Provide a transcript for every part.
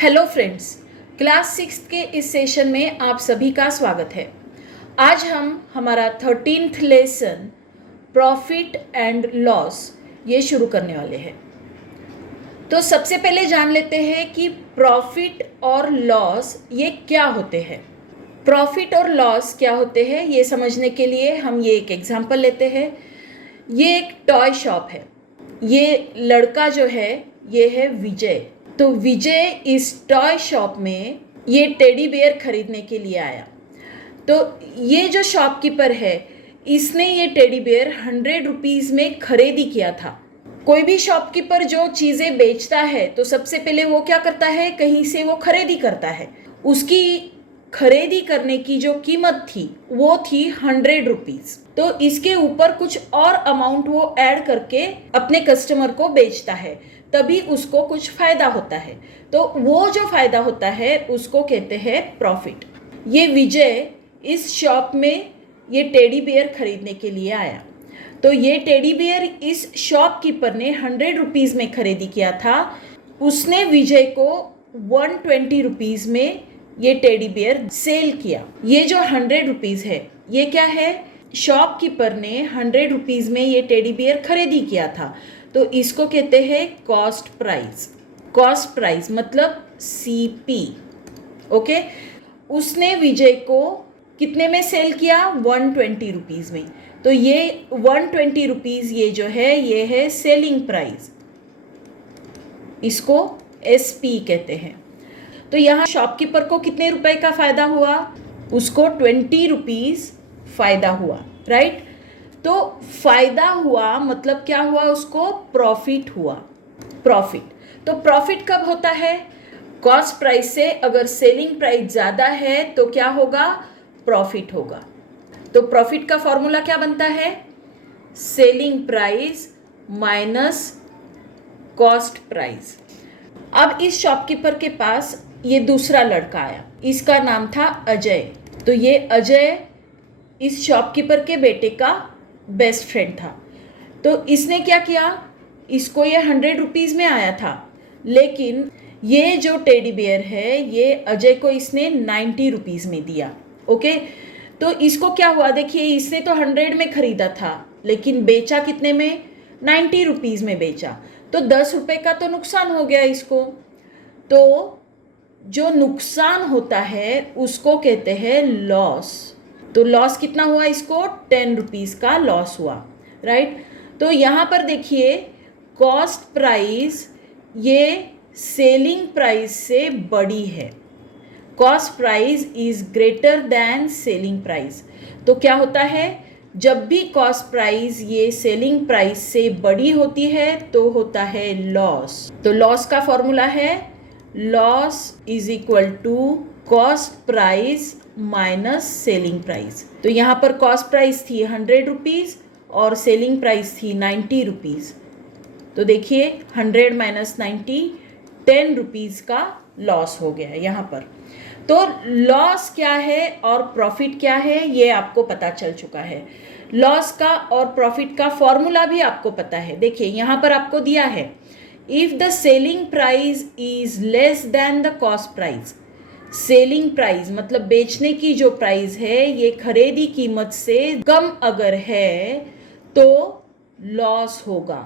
Hello friends, class 6 के इस session में आप सभी का स्वागत है। आज हम हमारा 13th lesson profit and loss ये शुरू करने वाले हैं। तो सबसे पहले जान लेते हैं कि प्रॉफिट और लॉस ये क्या होते हैं। प्रॉफिट और लॉस क्या होते हैं ये समझने के लिए हम ये एक एग्जांपल लेते हैं। ये एक टॉय शॉप है। ये लड़का जो है ये है विजय। तो विजय इस टॉय शॉप में ये टेडी बेयर खरीदने के लिए आया। तो ये जो शॉपकीपर है इसने ये टेडी बेयर 100 रुपीज़ में खरीदी किया था। कोई भी शॉपकीपर जो चीज़ें बेचता है तो सबसे पहले वो क्या करता है, कहीं से वो खरीदी करता है। उसकी खरीदी करने की जो कीमत थी वो थी 100 रुपीज़। तो इसके ऊपर कुछ और अमाउंट वो ऐड करके अपने कस्टमर को बेचता है, तभी उसको कुछ फ़ायदा होता है। तो वो जो फ़ायदा होता है उसको कहते हैं प्रॉफिट। ये विजय इस शॉप में ये टेडी बेयर खरीदने के लिए आया। तो ये टेडी बेयर इस शॉपकीपर ने 100 रुपीज़ में खरीदी किया था। उसने विजय को 120 रुपीज़ में ये टेडी बेयर सेल किया। ये जो 100 रुपीज़ है ये क्या है, शॉपकीपर ने 100 रुपीज़ में ये टेडी बेयर खरीदी किया था। तो इसको कहते हैं कॉस्ट प्राइस। कॉस्ट प्राइस मतलब CP। ओके, उसने विजय को कितने में सेल किया, 120 रुपीज़ में। तो ये 120 रुपीज़ ये जो है ये है सेलिंग प्राइस, इसको SP कहते हैं। तो यहाँ शॉपकीपर को कितने रुपए का फ़ायदा हुआ, उसको 20 रुपीज़ फ़ायदा हुआ, राइट। तो फ़ायदा हुआ मतलब क्या हुआ, उसको प्रॉफिट हुआ। प्रॉफिट, तो प्रॉफिट कब होता है, कॉस्ट प्राइस से अगर सेलिंग प्राइस ज़्यादा है तो क्या होगा, प्रॉफिट होगा। तो प्रॉफिट का फॉर्मूला क्या बनता है, selling price minus cost price. अब इस शॉपकीपर के पास ये दूसरा लड़का आया, इसका नाम था अजय। तो ये अजय इस शॉपकीपर के बेटे का बेस्ट फ्रेंड था। तो इसने क्या किया, इसको ये 100 रुपीज़ में आया था, लेकिन ये जो टेडी बेयर है ये अजय को इसने 90 रुपीज़ में दिया। ओके, तो इसको क्या हुआ, देखिए इसने तो 100 में ख़रीदा था लेकिन बेचा कितने में, 90 रुपीज़ में बेचा। तो 10 रुपये का तो नुकसान हो गया इसको। तो जो नुकसान होता है उसको कहते हैं लॉस। तो लॉस कितना हुआ, इसको 10 रुपीज़ का लॉस हुआ, राइट। तो यहाँ पर देखिए कॉस्ट प्राइस ये सेलिंग प्राइस से बड़ी है। Cost price is greater than selling price. तो क्या होता है, जब भी कॉस्ट प्राइस ये सेलिंग प्राइस से बड़ी होती है तो होता है लॉस। तो लॉस का फॉर्मूला है loss is equal to cost price minus selling price. तो यहाँ पर कॉस्ट प्राइस थी 100 रुपीज़ और सेलिंग प्राइस थी 90 रुपीज़। तो देखिए 100 माइनस 90, 10 रुपीज़ का लॉस हो गया यहाँ पर। तो लॉस क्या है और प्रॉफिट क्या है ये आपको पता चल चुका है। लॉस का और प्रॉफिट का फॉर्मूला भी आपको पता है। देखिए यहाँ पर आपको दिया है, if the selling price is less than the cost price. Selling price मतलब बेचने की जो प्राइस है ये खरीदी कीमत से कम अगर है तो लॉस होगा।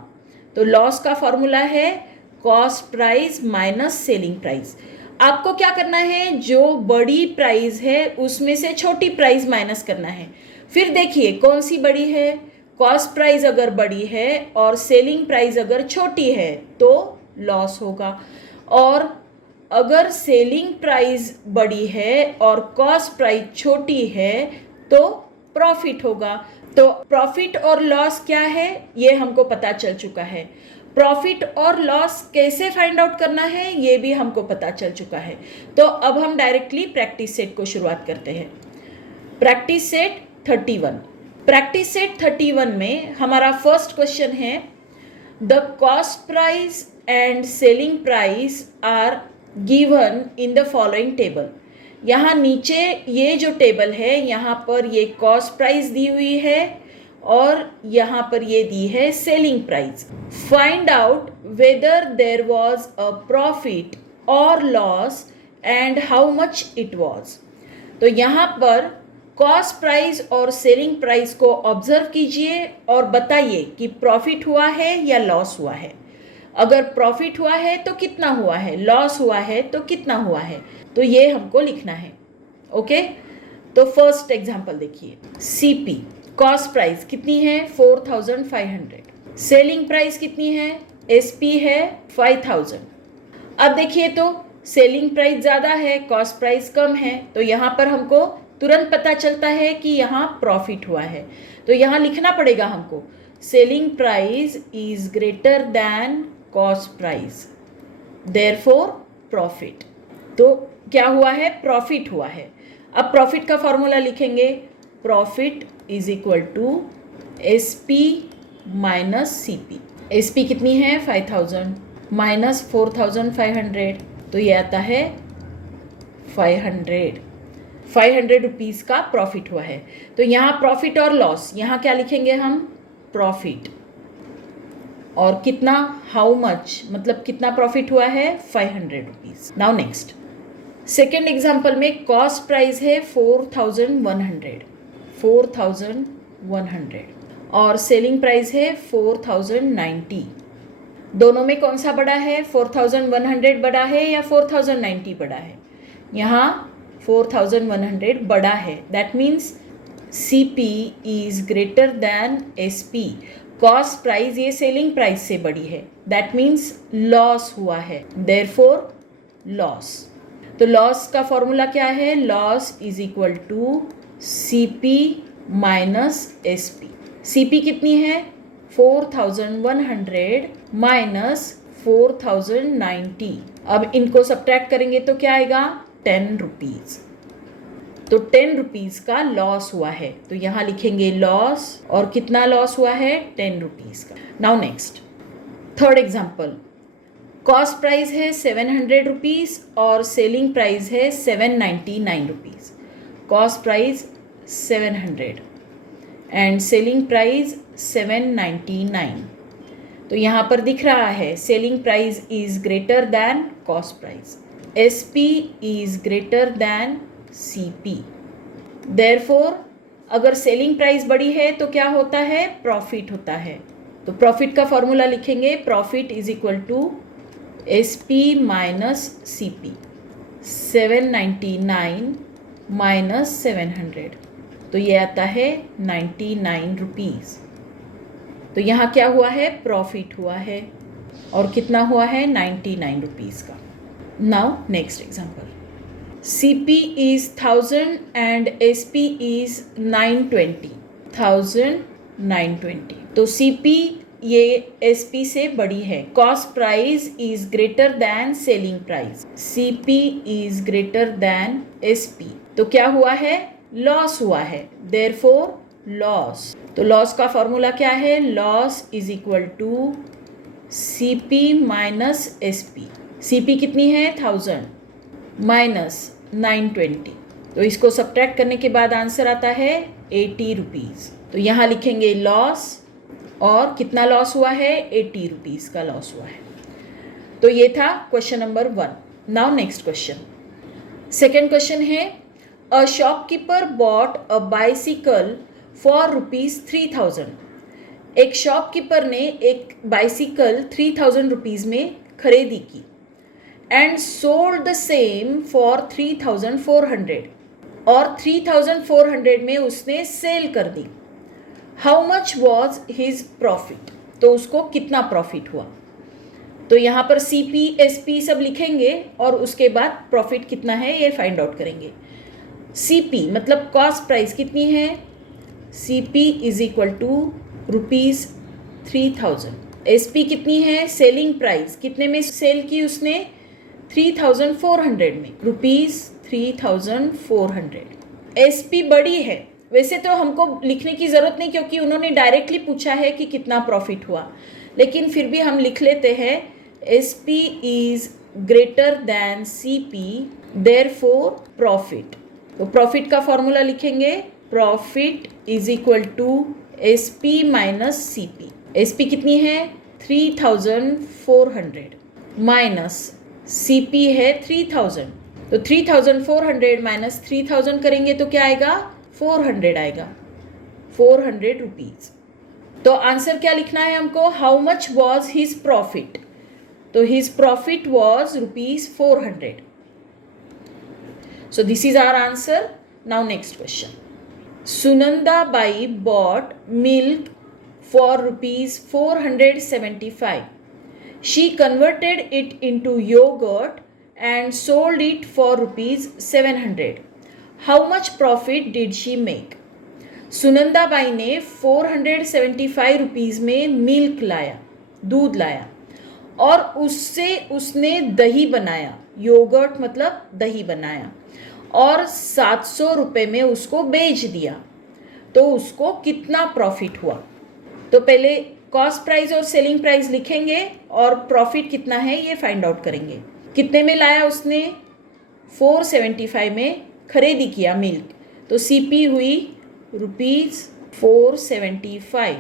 तो लॉस का फॉर्मूला है cost price minus selling price. आपको क्या करना है, जो बड़ी प्राइस है उसमें से छोटी प्राइस माइनस करना है। फिर देखिए कौन सी बड़ी है, कॉस्ट प्राइस अगर बड़ी है और सेलिंग प्राइस अगर छोटी है तो लॉस होगा, और अगर सेलिंग प्राइस बड़ी है और कॉस्ट प्राइस छोटी है तो प्रॉफिट होगा। तो प्रॉफिट और लॉस क्या है ये हमको पता चल चुका है। प्रॉफिट और लॉस कैसे फाइंड आउट करना है ये भी हमको पता चल चुका है। तो अब हम डायरेक्टली प्रैक्टिस सेट को शुरुआत करते हैं। Practice set 31। प्रैक्टिस सेट 31 में हमारा फर्स्ट क्वेश्चन है, the cost price and selling price are given in the following table. यहाँ नीचे ये जो टेबल है यहाँ पर ये कॉस्ट प्राइस दी हुई है और यहाँ पर ये दी है selling price. Find out whether there was a profit और loss and how much it was. तो यहाँ पर कॉस्ट प्राइस और सेलिंग प्राइस को ऑब्जर्व कीजिए और बताइए कि प्रॉफिट हुआ है या लॉस हुआ है। अगर प्रॉफिट हुआ है तो कितना हुआ है, लॉस हुआ है तो कितना हुआ है, तो ये हमको लिखना है। ओके, तो फर्स्ट एग्जांपल देखिए। सीपी कॉस्ट प्राइस कितनी है 4500, सेलिंग प्राइस कितनी है, एसपी है 5000। अब देखिए तो सेलिंग प्राइस ज़्यादा है, कॉस्ट प्राइस कम है, तो यहाँ पर हमको तुरंत पता चलता है कि यहाँ प्रॉफिट हुआ है। तो यहाँ लिखना पड़ेगा हमको selling price is greater then cost price, therefore profit. तो क्या हुआ है, प्रॉफिट हुआ है। अब प्रॉफिट का फॉर्मूला लिखेंगे, profit is equal to S P minus C P. S P कितनी है 5000 माइनस 4500, तो ये आता है 500 रुपीज़ का प्रॉफिट हुआ है। तो यहाँ प्रॉफिट और लॉस, यहाँ क्या लिखेंगे हम, प्रॉफिट और कितना, हाउ मच, मतलब कितना प्रॉफिट हुआ है 500 rupees. Now next second example में कॉस्ट प्राइस है 4100 और सेलिंग प्राइस है 4090। दोनों में कौन सा बड़ा है, 4100 बड़ा है या 4090 बड़ा है? यहाँ 4100 बड़ा है, that means CP is greater than SP। Cost price ये सेलिंग प्राइस से बड़ी है, दैट मीन्स लॉस हुआ है, देयरफॉर लॉस। तो लॉस का फॉर्मूला क्या है, loss is equal to CP minus SP। CP कितनी है 4100 माइनस 4090। अब इनको सब्ट्रैक्ट करेंगे तो क्या आएगा, 10 रुपीज़। तो 10 रुपीज़ का लॉस हुआ है, तो यहाँ लिखेंगे लॉस, और कितना लॉस हुआ है 10 रुपीज़ का। Now next third example, cost price है 700 रुपीज़ और सेलिंग प्राइस है 799 rupees. Cost price 700 and selling price 799। तो यहाँ पर दिख रहा है selling price is greater then cost price, SP is greater than CP। Therefore अगर सेलिंग प्राइस बड़ी है तो क्या होता है, प्रॉफिट होता है। तो प्रॉफिट का फॉर्मूला लिखेंगे, profit is equal to SP minus CP। 799 minus 700, तो ये आता है 99 रुपीज़। तो यहाँ क्या हुआ है, प्रॉफिट हुआ है, और कितना हुआ है 99 रुपीज़ का। Now next example, CP is 1000 and SP is 920। 920, तो CP ये SP से बड़ी है। Cost price is greater than selling price, CP is greater than SP। तो क्या हुआ है, लॉस हुआ है, देयरफॉर लॉस। तो लॉस का फॉर्मूला क्या है, loss is equal to CP minus SP। CP कितनी है 1000 माइनस 920, तो इसको सब्ट्रैक्ट करने के बाद आंसर आता है 80 रुपीज़। तो यहाँ लिखेंगे लॉस, और कितना लॉस हुआ है 80 रुपीज़ का लॉस हुआ है। तो ये था question number 1। Now next question, second question है, a shopkeeper bought a bicycle for ₹3000। एक शॉपकीपर ने एक बाइसिकल 3000 रुपीज़ में खरीदी की, and sold the same for 3400, और 3400 में उसने सेल कर दी। How much was his profit, तो उसको कितना प्रॉफिट हुआ। तो यहाँ पर CP SP सब लिखेंगे और उसके बाद प्रॉफिट कितना है ये फाइंड आउट करेंगे। CP मतलब कॉस्ट प्राइस कितनी है, CP is equal to ₹3000। SP कितनी है, सेलिंग प्राइस कितने में सेल की उसने, 3400 में, ₹3400। SP बड़ी है, वैसे तो हमको लिखने की ज़रूरत नहीं क्योंकि उन्होंने डायरेक्टली पूछा है कि कितना प्रॉफिट हुआ, लेकिन फिर भी हम लिख लेते हैं SP is greater than CP, therefore profit. तो प्रॉफिट का फॉर्मूला लिखेंगे, profit is equal to SP minus CP। SP कितनी है 3400 माइनस सीपी है 3000, तो 3400 माइनस 3000 करेंगे तो क्या आएगा, 400 आएगा, 400 रुपीज। तो आंसर क्या लिखना है हमको, how much was his profit, तो his profit was ₹400। So this is our answer. Now next question. Sunanda Bai bought milk for ₹475. She converted it into yogurt and sold it for ₹700. How much profit did she make? Sunanda by ने 475 rupees में milk लाया, दूध लाया, और उससे उसने दही बनाया, योगर्ट मतलब दही बनाया, और 700 रुपये में उसको बेच दिया, तो उसको कितना प्रॉफिट हुआ। तो पहले कॉस्ट प्राइस और सेलिंग प्राइस लिखेंगे और प्रॉफिट कितना है ये फाइंड आउट करेंगे। कितने में लाया उसने, 475 में खरीदी किया मिल्क, तो सीपी हुई ₹475।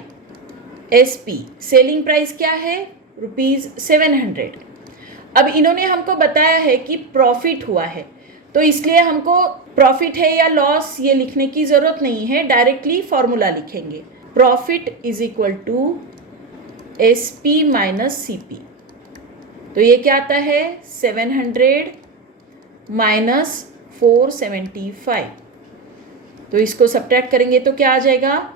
एसपी सेलिंग प्राइस क्या है, ₹700। अब इन्होंने हमको बताया है कि प्रॉफिट हुआ है, तो इसलिए हमको प्रॉफिट है या लॉस ये लिखने की ज़रूरत नहीं है, डायरेक्टली फॉर्मूला लिखेंगे। Profit is equal to S P minus C P. तो ये क्या आता है, 700 माइनस 475। तो इसको सब्ट्रैक्ट करेंगे तो क्या आ जाएगा,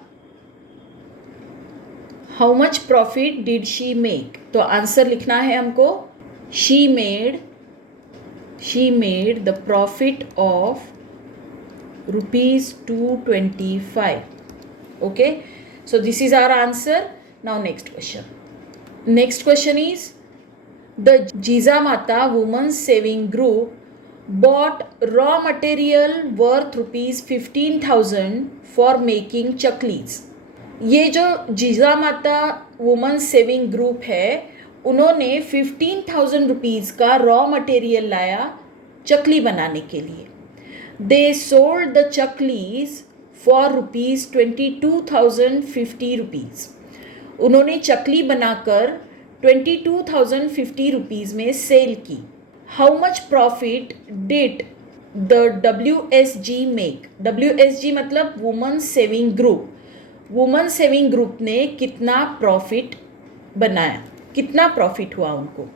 how much profit did she make. तो आंसर लिखना है हमको, she made the profit of ₹225. Okay, so this is our answer. Now next question. Next question is, the Jizamata Women's Saving Group bought raw material worth ₹15,000 for making chaklis. ये जो Jijamata women's saving group है, उन्होंने 15,000 rupees का raw material लाया चकली बनाने के लिए। They sold the chaklis for ₹22,050। उन्होंने चकली बनाकर 22,050 रुपीज़ में सेल की। How much profit did the WSG मेक। WSG मतलब women's saving group. Women saving group ने कितना प्रॉफिट बनाया, कितना प्रॉफिट हुआ उनको।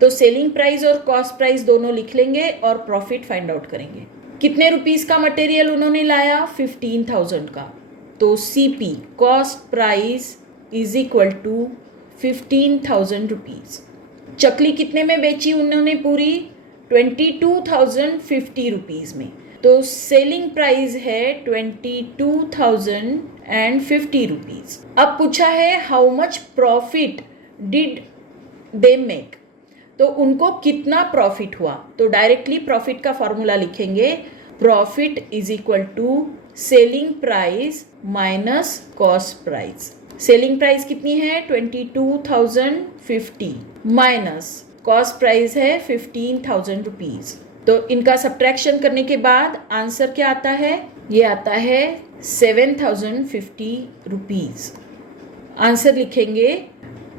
तो सेलिंग प्राइस और कॉस्ट प्राइस दोनों लिख लेंगे और प्रॉफिट फाइंड आउट करेंगे। कितने रुपीस का मटेरियल उन्होंने लाया, 15,000 का। तो CP cost price is equal to 15,000 rupees. Chakli कितने में बेची उन्होंने पूरी, 22,050 रुपीज़ में। तो सेलिंग प्राइस है 22,050 रुपीज़। अब पूछा है how much profit did they make, तो उनको कितना प्रॉफिट हुआ। तो डायरेक्टली प्रॉफिट का फॉर्मूला लिखेंगे, profit is equal to selling price minus cost price. Selling price कितनी है, 22,050 माइनस कॉस्ट प्राइस है 15,000 रुपीज़। तो इनका सब्ट्रैक्शन करने के बाद आंसर क्या आता है, ये आता है 7,050 रुपीज़। आंसर लिखेंगे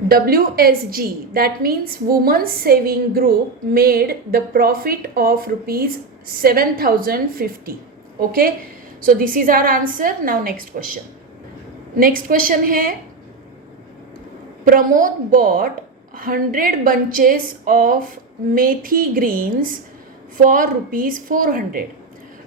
WSG, that means Women's Saving Group made the profit of ₹7,050. Okay, so this is our answer. Now next question. Next question है, Pramod bought 100 bunches of methi greens for ₹400.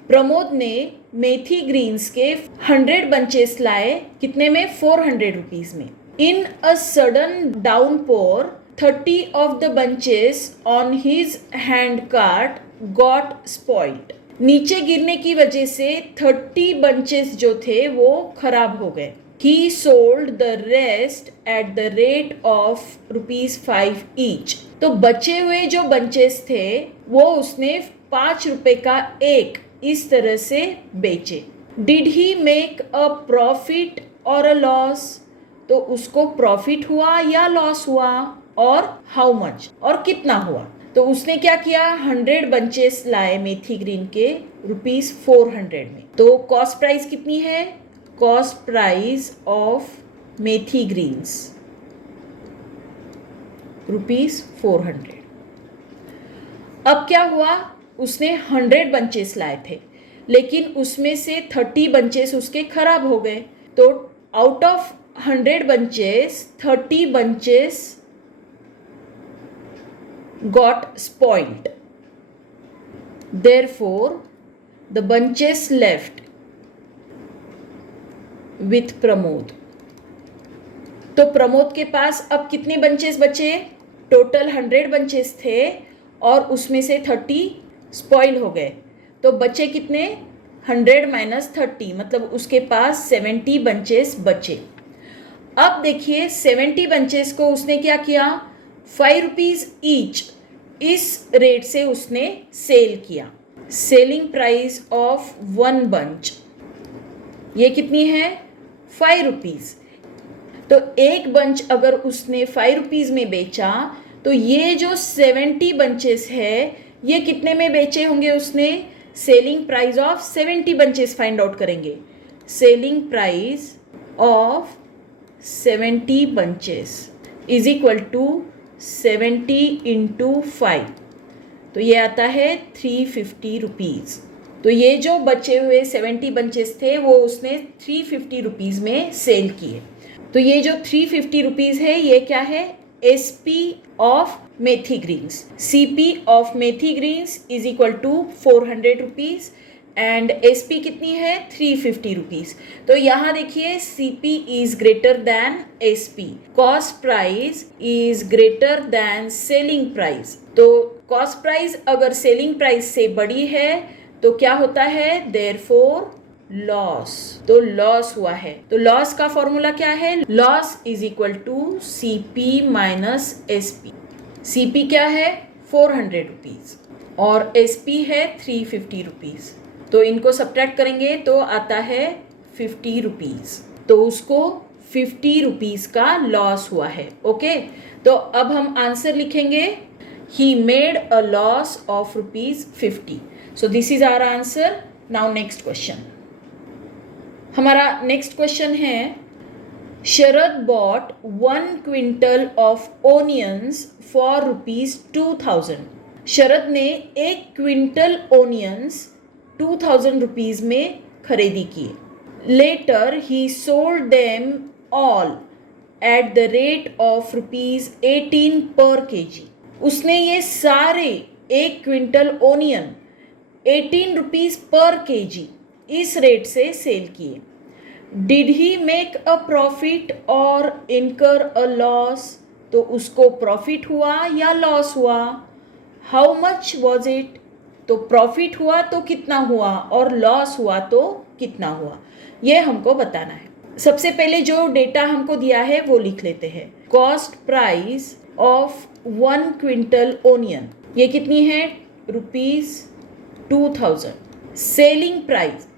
Pramod ने मेथी Green's के 100 bunches लाए, कितने में, 400 rupees में। In a sudden downpour, 30 of the bunches on his handcart got spoiled. नीचे गिरने की वजह से 30 बंचेस जो थे वो खराब हो गए। He sold the rest at the rate of ₹5 each. तो बचे हुए जो बंचेस थे वो उसने 5 रुपए का एक इस तरह से बेचे। Did he make a profit or a loss? तो उसको प्रॉफिट हुआ या लॉस हुआ, और हाउ मच, और कितना हुआ। तो उसने क्या किया, 100 बंचेस लाए मेथी ग्रीन के ₹400 में। तो कॉस्ट प्राइस कितनी है, cost price of methi greens ₹400। अब क्या हुआ, उसने 100 बंचेस लाए थे, लेकिन उसमें से 30 बंचेस उसके खराब हो गए। तो out of 100 bunches 30 bunches got spoiled. Therefore, the bunches left with Pramod. तो प्रमोद के पास अब कितने बंचेस बचे? टोटल 100 बंचेस थे और उसमें से 30 स्पॉइल हो गए। तो बचे कितने? 100 माइनस 30, मतलब उसके पास 70 बंचेस बचे। अब देखिए 70 बंचेस को उसने क्या किया, 5 रुपीज़ ईच इस रेट से उसने सेल किया। सेलिंग प्राइस ऑफ 1 बंच ये कितनी है? 5 रुपीज़। तो एक बंच अगर उसने 5 रुपीज़ में बेचा तो ये जो 70 बंचेस है ये कितने में बेचे होंगे उसने? Selling price of 70 bunches find out करेंगे। Selling price of 70 bunches is equal to 70 into 5, तो ये आता है 350 रुपीज़। तो ये जो बचे हुए 70 बंचेस थे वो उसने 350 रुपीज़ में सेल किए। तो ये जो 350 रुपीज़ है ये क्या है? SP of methi greens. CP of methi greens is equal to 400 rupees and SP कितनी है? 350 रुपीज़। तो यहाँ देखिए CP is greater than SP, cost price is greater than selling price. तो कॉस्ट प्राइस अगर सेलिंग प्राइस से बड़ी है तो क्या होता है? Therefore loss. तो लॉस हुआ है। तो लॉस का फॉर्मूला क्या है? Loss is equal to CP minus SP। CP क्या है? 400 रुपीज़ और SP है 350 रुपीज़। तो इनको सब्ट्रैक्ट करेंगे तो आता है 50 रुपीज़। तो उसको 50 रुपीज़ का लॉस हुआ है। ओके, तो अब हम आंसर लिखेंगे he made a loss of ₹50। So this is our answer. Now next question. हमारा नेक्स्ट क्वेश्चन है, Sharad bought 1 quintal of onions for ₹2000। Sharad ने 1 क्विंटल ओनियंस 2000 रुपीज़ में खरीदी की। Later he sold them all at the rate of ₹18 per kg। उसने ये सारे 1 quintal onion 18 rupees per kg इस रेट से सेल किए। Did he make a profit और इनकर अ लॉस? तो उसको प्रॉफिट हुआ या लॉस हुआ? How much was it? तो प्रॉफिट हुआ तो कितना हुआ और लॉस हुआ तो कितना हुआ, ये हमको बताना है। सबसे पहले जो डेटा हमको दिया है वो लिख लेते हैं। Cost price of 1 quintal onion ये कितनी है? ₹2000। सेलिंग प्राइस,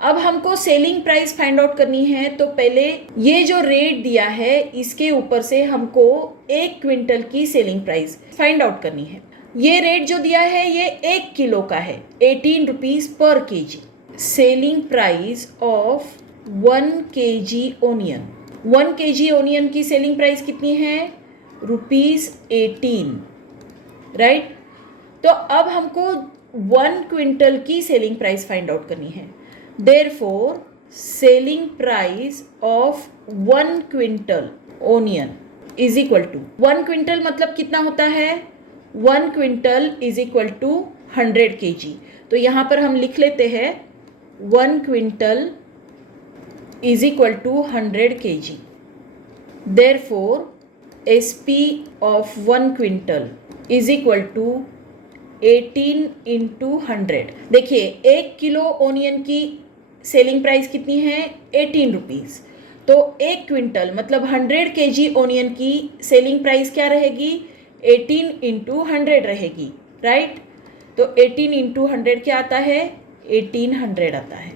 अब हमको सेलिंग प्राइस फाइंड आउट करनी है तो पहले ये जो रेट दिया है इसके ऊपर से हमको 1 क्विंटल की सेलिंग प्राइस फाइंड आउट करनी है। ये रेट जो दिया है ये 1 किलो का है, 18 rupees per kg। Selling price of 1 kg onion, 1 kg onion की सेलिंग प्राइस कितनी है? ₹18, राइट। तो अब हमको 1 क्विंटल की सेलिंग प्राइस फाइंड आउट करनी है। Therefore selling price of 1 quintal onion is equal to 1 quintal मतलब कितना होता है? 1 quintal is equal to 100 kg। तो यहाँ पर हम लिख लेते हैं 1 quintal is equal to 100 kg। Therefore SP of 1 quintal is equal to 18 into 100। देखिए 1 किलो ओनियन की सेलिंग प्राइस कितनी है? 18 रुपीज़। तो 1 क्विंटल मतलब 100 kg ओनियन की सेलिंग प्राइस क्या रहेगी? 18 इंटू 100 रहेगी, राइट। तो 18 इंटू 100 क्या आता है? 1800 आता है।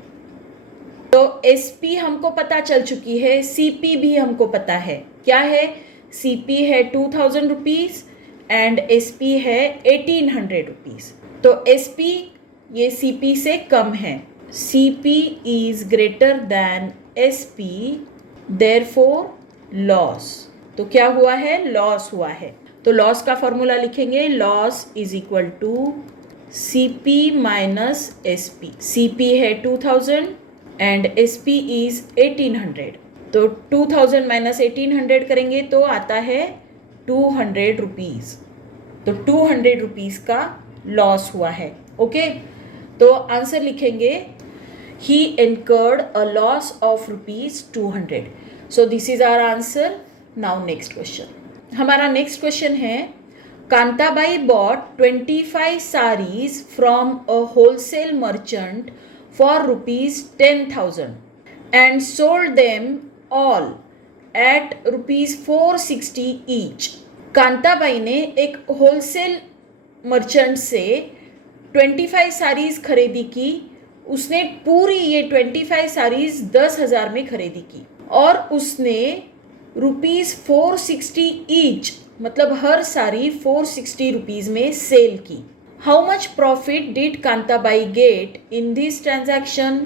तो SP हमको पता चल चुकी है, CP भी हमको पता है। क्या है? CP है 2000 रुपीज़ एंड SP है 1800 रुपीज़। तो SP ये CP से कम है। CP is greater than SP, therefore loss. तो क्या हुआ है? लॉस हुआ है। तो लॉस का फॉर्मूला लिखेंगे, loss is equal to CP minus SP। CP है 2000 एंड SP इज 1800। तो 2000 माइनस 1800 करेंगे तो आता है 200 रुपीज़। तो 200 रुपीज़ का लॉस हुआ है। ओके, तो आंसर लिखेंगे he incurred a loss of ₹200। So this is our answer. Now next question. हमारा नेक्स्ट क्वेश्चन है, Kantabai bought 25 sarees from a wholesale merchant for ₹10,000 and sold them all at ₹460 each। Kantabai ने एक wholesale merchant से 25 साड़ीज़ खरीदी की। उसने पूरी ये 25 साड़ीज़ 10,000 में खरीदी की और उसने ₹460 ईच, मतलब हर साड़ी 460 रुपीज़ में सेल की। How much profit did Kantabai get in this transaction?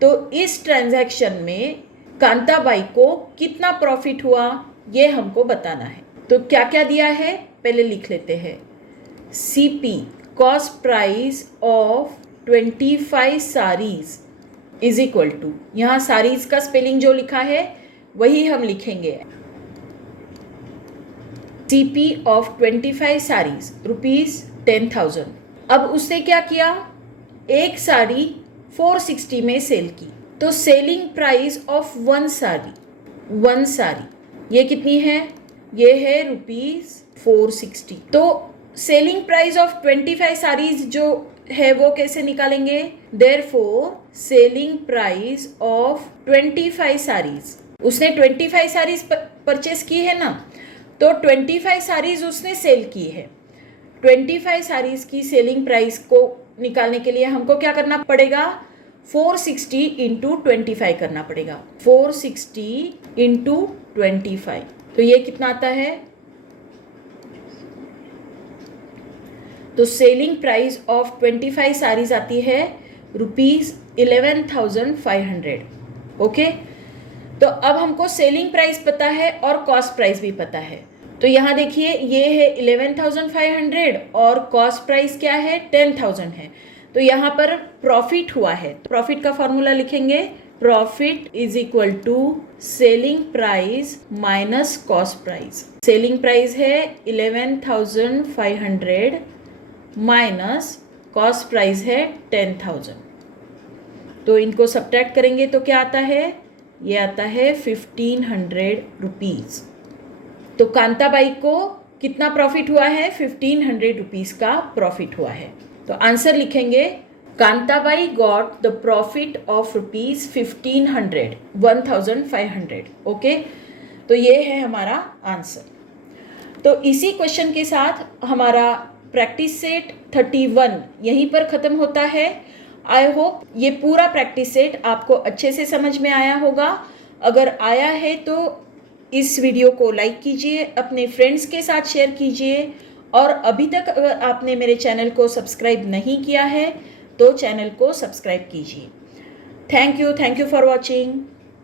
तो इस ट्रांजैक्शन में कांताबाई को कितना प्रॉफिट हुआ ये हमको बताना है। तो क्या क्या दिया है पहले लिख लेते हैं। CP cost price of 25 saris is equal to, यहाँ साड़ीज का स्पेलिंग जो लिखा है वही हम लिखेंगे। CP of 25 saris ₹10,000। अब उसने क्या किया, एक साड़ी 460 में सेल की। तो selling price of one sari ये कितनी है, ये है ₹460। तो सेलिंग प्राइस ऑफ 25 साड़ीज जो है वो कैसे निकालेंगे? Therefore selling price of 25 saris, उसने 25 साड़ीज परचेस की है ना, तो 25 साड़ीज उसने सेल की है। 25 साड़ीज की सेलिंग प्राइस को निकालने के लिए हमको क्या करना पड़ेगा? 460 इंटू 25 करना पड़ेगा। 460 इंटू 25, तो ये कितना आता है? तो सेलिंग प्राइस ऑफ 25 साड़ीज आती है ₹11,500। ओके, तो अब हमको सेलिंग प्राइस पता है और कॉस्ट प्राइस भी पता है। तो यहाँ देखिए ये है 11,500 और कॉस्ट प्राइस क्या है? 10,000 है। तो यहाँ पर प्रॉफिट हुआ है, तो प्रॉफिट का फॉर्मूला लिखेंगे, profit is equal to selling price minus cost price. Selling price है 11,500 माइनस कॉस्ट प्राइस है 10,000। तो इनको सब्ट्रैक्ट करेंगे तो क्या आता है? ये आता है 1,500 रुपीज़। तो कांताबाई को कितना प्रॉफिट हुआ है? 1,500 रुपीज़ का प्रॉफिट हुआ है। तो आंसर लिखेंगे, Kantabai got the profit of ₹1,500, 1,500। Okay, तो ये है हमारा आंसर। तो इसी क्वेश्चन के साथ हमारा प्रैक्टिस सेट 31 यहीं पर ख़त्म होता है। आई होप ये पूरा प्रैक्टिस सेट आपको अच्छे से समझ में आया होगा। अगर आया है तो इस वीडियो को लाइक कीजिए, अपने फ्रेंड्स के साथ शेयर कीजिए और अभी तक अगर आपने मेरे चैनल को सब्सक्राइब नहीं किया है तो चैनल को सब्सक्राइब कीजिए। Thank you for watching.